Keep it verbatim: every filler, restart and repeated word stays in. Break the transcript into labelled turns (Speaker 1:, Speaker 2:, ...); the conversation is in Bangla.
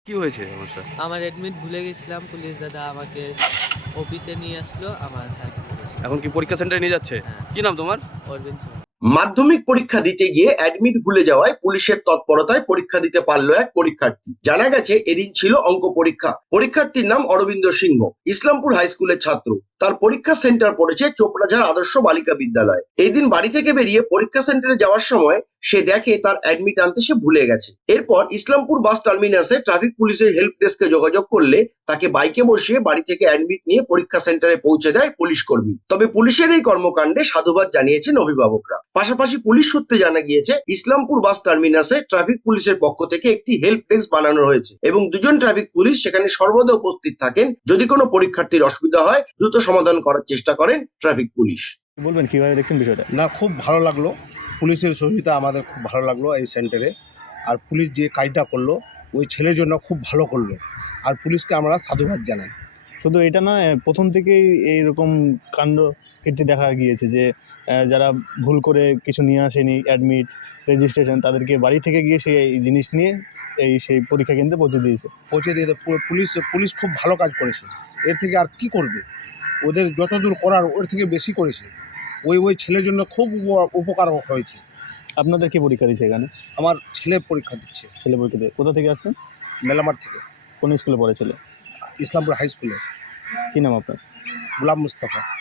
Speaker 1: কি হয়েছে সমস্যা?
Speaker 2: আমার অ্যাডমিট ভুলে গেছিলাম। পুলিশ দাদা আমাকে অফিসে নিয়ে আসলো। আমার হেল্প করেছে।
Speaker 1: এখন কি পরীক্ষা সেন্টারে নিয়ে যাচ্ছে?
Speaker 2: হ্যাঁ,
Speaker 1: কি নাম তোমার?
Speaker 2: অরবিন্দ চৌধুরী।
Speaker 3: মাধ্যমিক পরীক্ষা দিতে গিয়ে অ্যাডমিট ভুলে যাওয়ায় পুলিশের তৎপরতায় পরীক্ষা দিতে পারল এক পরীক্ষার্থী। জানা গেছে এদিন ছিল অঙ্ক পরীক্ষা। পরীক্ষার্থীর নাম অরবিন্দ সিংহ, ইসলামপুর হাই স্কুলের ছাত্র। তার পরীক্ষা সেন্টার পড়েছে চোপড়াঝাড় আদর্শ বালিকা বিদ্যালয়। এই দিন বাড়ি থেকে বেরিয়ে পরীক্ষা সেন্টারে যাওয়ার সময় সে দেখে তার অ্যাডমিট আনতে সে ভুলে গেছে। এরপর ইসলামপুর বাস টার্মিনাসে ট্রাফিক পুলিশের হেল্প ডেস্কে যোগাযোগ করলে তাকে বাইকে বসিয়ে বাড়ি থেকে অ্যাডমিট নিয়ে পরীক্ষা সেন্টারে পৌঁছে দেয় পুলিশ কর্মী। তবে পুলিশের এই কর্মকাণ্ডে সাধুবাদ জানিয়েছেন অভিভাবকরা। পাশাপাশি পুলিশ সূত্রে জানা গিয়েছে ইসলামপুর বাস টার্মিনাসে ট্রাফিক পুলিশের পক্ষ থেকে একটি হেল্প ডেস্ক বানানো হয়েছে এবং দুজন ট্রাফিক পুলিশ সেখানে সর্বদা উপস্থিত থাকেন। যদি কোনো পরীক্ষার্থীর অসুবিধা হয় দ্রুত সমাধান করার চেষ্টা করেন ট্রাফিক পুলিশ।
Speaker 4: বলবেন কিভাবে দেখছেন বিষয়টা?
Speaker 5: না, খুব ভালো লাগলো। পুলিশের সহযোগিতা আমাদের খুব ভালো লাগলো এই সেন্টারে। আর পুলিশ যে কাজটা করলো ওই ছেলের জন্য খুব ভালো করলো। আর পুলিশকে আমরা সাধুবাদ জানাই।
Speaker 4: শুধু এটা নয়, প্রথম থেকেই এইরকম কাণ্ড কীর্তি দেখা গিয়েছে যে আহ, যারা ভুল করে কিছু নিয়ে আসেনি, অ্যাডমিট, রেজিস্ট্রেশন, তাদেরকে বাড়ি থেকে গিয়ে সেই জিনিস নিয়ে এই সেই পরীক্ষা কেন্দ্রে পৌঁছে দিয়েছে।
Speaker 5: পৌঁছে দিয়ে পু- পুলিশ পুলিশ খুব ভালো কাজ করেছে। এর থেকে আর কি করবে? ওদের যতদূর করার ওর থেকে বেশি করেছে। ওই ওই ছেলের জন্য খুব উপ- উপকার হয়েছে।
Speaker 4: আপনাদের কি পরীক্ষা দিচ্ছে এখানে?
Speaker 5: আমার ছেলে পরীক্ষা দিচ্ছে
Speaker 4: ছেলে পরীক্ষা দিয়ে কোথা থেকে আসছেন?
Speaker 5: মেলামার থেকে,
Speaker 4: কোন স্কুলে পড়ে ছেলে?
Speaker 5: ইসলামপুর হাই স্কুলে।
Speaker 4: কী নাম আপনার?
Speaker 5: গোলাম মুস্তাফা।